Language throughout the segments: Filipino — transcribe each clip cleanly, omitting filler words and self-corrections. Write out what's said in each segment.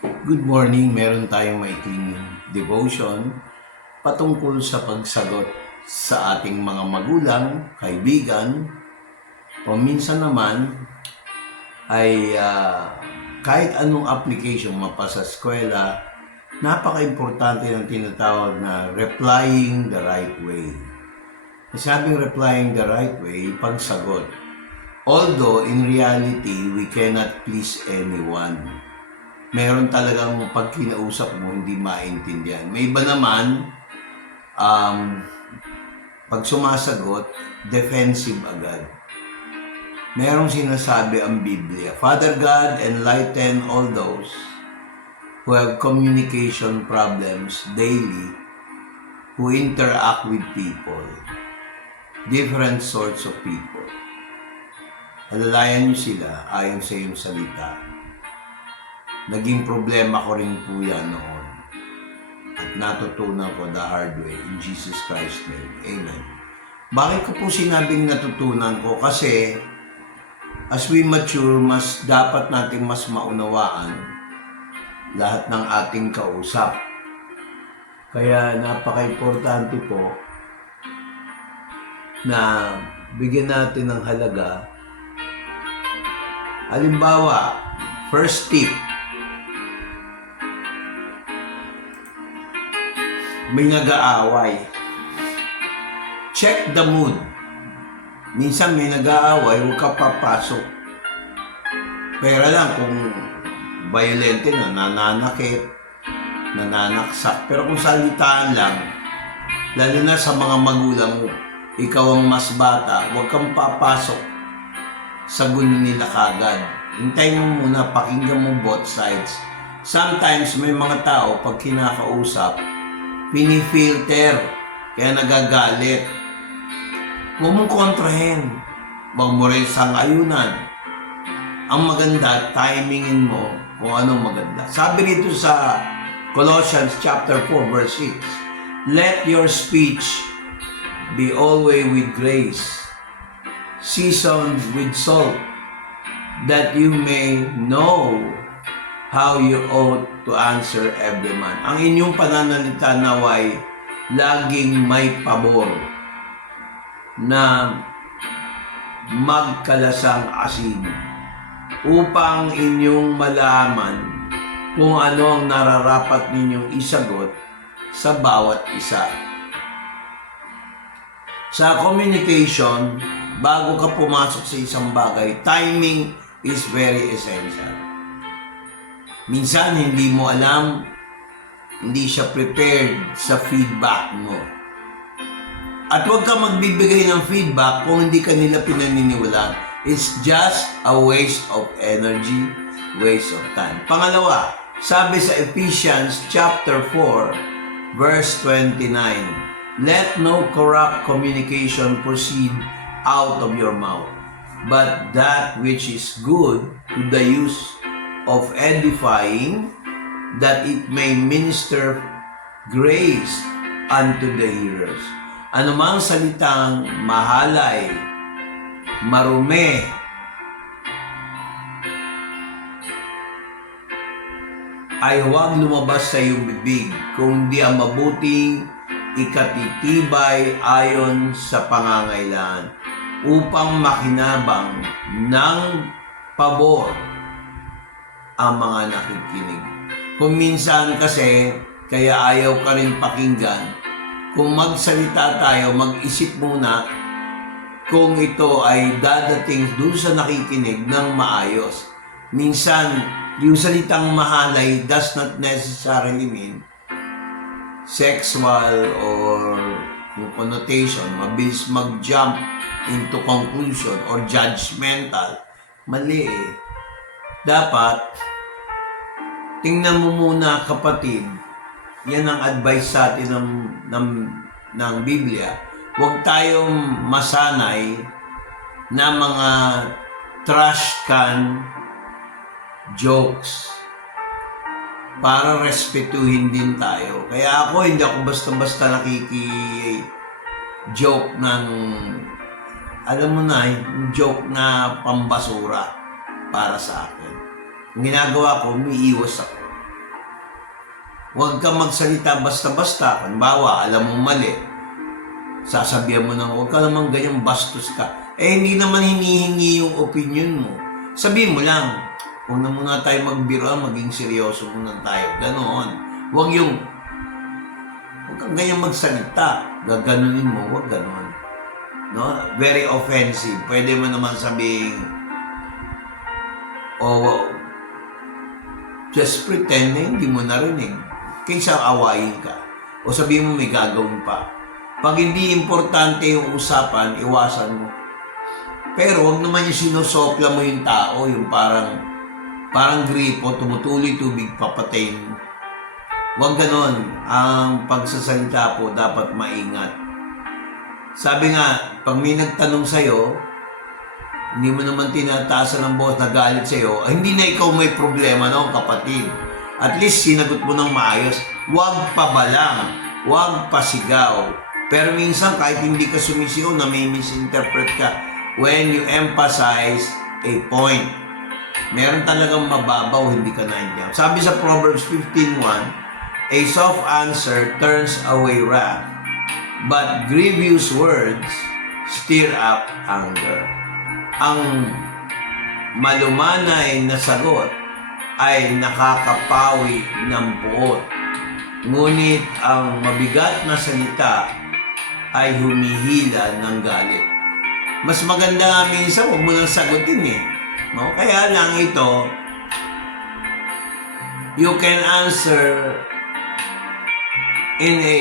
Good morning, meron tayong maikling devotion patungkol sa pagsagot sa ating mga magulang, kaibigan, o minsan naman ay kahit anong application mapasa eskwela, napaka-importante ng tinatawag na replying the right way. Sabing replying the right way, pagsagot. Although in reality, we cannot please anyone. Meron talagang pag kinausap mo, hindi maintindihan. May iba naman, pag sumasagot, defensive agad. Merong sinasabi ang Biblia, Father God, enlighten all those who have communication problems daily, who interact with people, different sorts of people. Alalayan niyo sila ayon sa iyong salita. Naging problema ko rin po yan noon. At natutunan ko the hard way in Jesus Christ's name. Amen. Bakit ko po sinabing natutunan ko? Kasi as we mature, mas dapat nating mas maunawaan lahat ng ating kausap. Kaya napaka-importante po na bigyan natin ng halaga. Halimbawa, first tip, may nag-aaway. Check the mood. Minsan may nag-aaway, huwag ka papasok. Pero lang kung violente na, nananakit, nananaksak. Pero kung salitaan lang, lalo na sa mga magulang mo, ikaw ang mas bata, huwag kang papasok sa gulo nila kagad. Hintayin mo muna, pakinggan mo both sides. Sometimes may mga tao, pag kinakausap, pinifilter, kaya nagagalit. Huwag mong kontrahen. Huwag mo rin sang-ayunan. Ang maganda, timingin mo kung anong maganda. Sabi rito sa Colossians chapter 4 verse 6, let your speech be always with grace, seasoned with salt, that you may know how you ought to answer every man. Ang inyong pananalita naway laging may pabor na magkalasang asin upang inyong malaman kung ano ang nararapat ninyong isagot sa bawat isa. Sa communication, bago ka pumasok sa isang bagay, timing is very essential. Minsan, hindi mo alam, hindi siya prepared sa feedback mo. At huwag ka magbibigay ng feedback kung hindi ka nila pinaniniwalaan. It's just a waste of energy, waste of time. Pangalawa, sabi sa Ephesians chapter 4, verse 29, let no corrupt communication proceed out of your mouth, but that which is good to the use of edifying, that it may minister grace unto the hearers. Anumang salitang mahalay, marumi, ay huwag lumabas sa iyong bibig, kung di ang mabuting ikatitibay ayon sa pangangailangan, upang makinabang ng pabor ang mga nakikinig. Kung minsan kasi, kaya ayaw ka rin pakinggan, kung magsalita tayo, mag-isip muna kung ito ay dadating doon sa nakikinig ng maayos. Minsan, yung salitang mahalay does not necessarily mean sexual or yung connotation, mabilis mag-jump into conclusion or judgmental. Mali eh. Dapat, tingnan mo muna kapatid, yan ang advice sa atin ng Biblia. Huwag tayong masanay na mga trash can jokes para respetuhin din tayo. Kaya ako, hindi ako basta-basta nakiki-joke ng, alam mo na, yung joke na pambasura para sa akin. Ang ginagawa ko, umiiwas ako. Huwag kang magsalita basta-basta. Halimbawa, alam mo mali. Sasabihan mo na, huwag ka naman ganyang bastos ka. Hindi naman hinihingi yung opinion mo. Sabihin mo lang, huwag na muna tayo magbiruan, maging seryoso muna tayo. Ganon. Huwag kang ganyang magsalita. Gaganunin mo, huwag ganon. No? Very offensive. Pwede mo naman sabihin, just pretend na hindi mo narinig. Kaysa awayin ka. O sabihin mo may gagawin pa. Pag hindi importante yung usapan, iwasan mo. Pero wag naman yung sinusopla mo yung tao, yung parang gripo, tumutuloy tubig, papatayin mo. Wag ganon. Ang pagsasalita po dapat maingat. Sabi nga, pag may nagtanong sa'yo, hindi mo naman tinataasan ng boss, nagalit sa'yo, hindi na ikaw may problema, no, kapatid. At least sinagot mo ng maayos. Huwag pabalang, huwag pasigaw. Pero minsan kahit hindi ka sumisigaw na may misinterpret ka when you emphasize a point. Meron talagang mababaw, hindi ka naintindihan. Sabi sa Proverbs 15:1, a soft answer turns away wrath, but grievous words stir up anger. Ang malumanay na sagot ay nakakapawi ng puot. Ngunit ang mabigat na salita ay humihila ng galit. Mas maganda nga minsan, huwag mo nang sagutin eh. No? Kaya lang ito, you can answer in a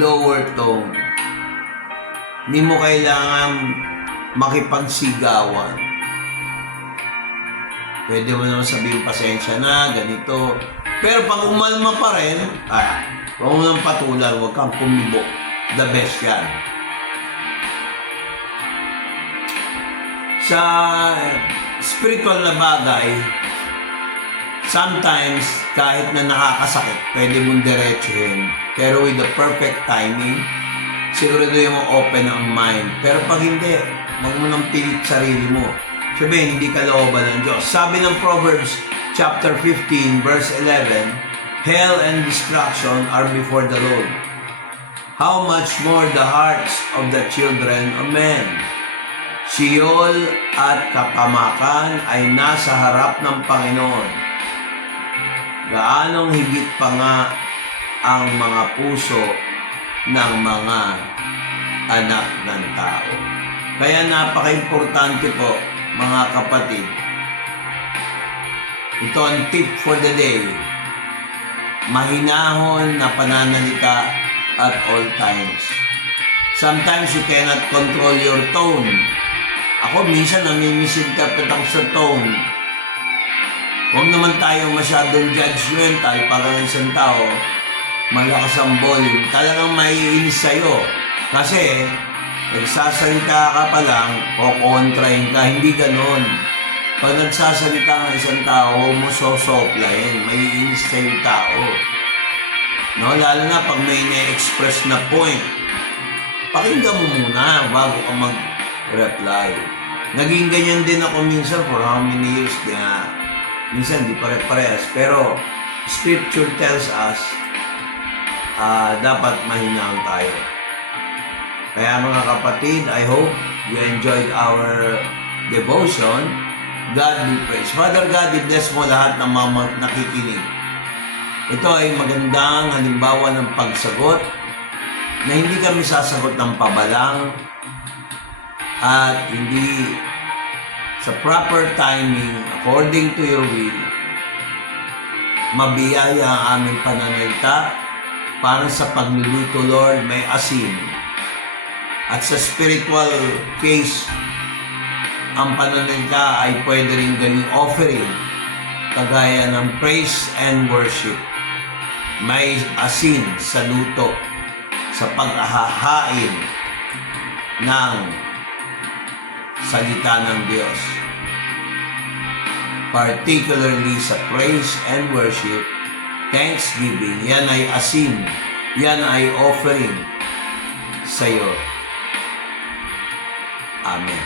lower tone. Hindi mo kailangan makipagsigawan. Pwede mo naman sabihin, pasensya na, ganito. Pero pag umalma pa rin, huwag mo nang patulan, huwag kang kumibo. The best yan. Sa spiritual na bagay, sometimes, kahit na nakakasakit, pwede mong diretsuhin. Pero with the perfect timing, sigurado yung open ang mind. Pero pag hindi, huwag mo nang pilit sarili mo. Sabihin, hindi ka looban ng Diyos. Sabi ng Proverbs chapter 15, verse 11, hell and destruction are before the Lord. How much more the hearts of the children of men? Sheol at kapamakan ay nasa harap ng Panginoon. Gaanong higit pa nga ang mga puso ng mga anak ng tao. Kaya napaka-importante po, mga kapatid. Ito ang tip for the day. Mahinahon na pananalita at all times. Sometimes you cannot control your tone. Ako minsan namimisinterpret ako sa tone. Huwag naman tayo masyadong judgmental para ng isang tao. Malakas ang volume. Talagang maiinis sa'yo. Kasi nagsasalita ka pa lang, o kontrahin ka, hindi ganon. Pag nagsasalita ng isang tao, huwag mo sosoplahin, maiinis sa yung tao. No, lalo na pag may na-express na point, pakinggan mo muna bago ka mag-reply. Naging ganyan din ako minsan for how many years na minsan di pare-parehas. Pero Scripture tells us dapat mahinahon tayo. Kaya mga kapatid, I hope you enjoyed our devotion. God be praised. Father God, i-bless mo lahat ng mga nakikinig. Ito ay magandang halimbawa ng pagsagot na hindi kami sasagot ng pabalang at hindi sa proper timing, according to your will, mabiyaya ang aming pananalita para sa pagluluto, Lord, may asin. At sa spiritual case, ang pananalita ay pwede rin gawing offering, kagaya ng praise and worship. May asin sa luto, sa pag-ahahain ng salita ng Diyos. Particularly sa praise and worship, thanksgiving, yan ay asin, yan ay offering sa iyo. Amen.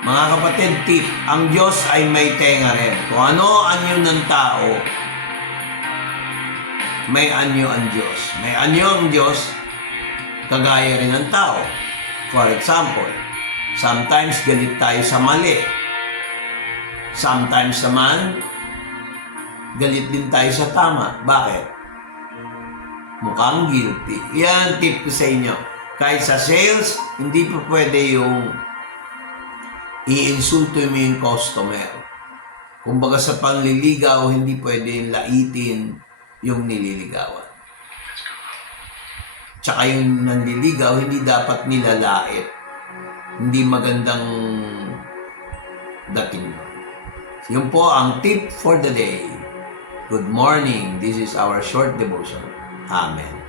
Mga kapatid, tip, ang Diyos ay may tenga rin. Kung ano anyo ng tao, may anyo ang Diyos. May anyo ang Diyos, kagaya rin ng tao. For example, sometimes galit tayo sa mali. Sometimes naman, galit din tayo sa tama. Bakit? Mukhang guilty. Yan, tip ko sa inyo. Kahit sa sales, hindi pa pwede yung i-insulto mo yung customer. Kumbaga sa panliligaw, hindi pwede laitin yung nililigawan. Tsaka yung nanliligaw, hindi dapat nilalait. Hindi magandang dating. Yun po ang tip for the day. Good morning. This is our short devotion. Amen.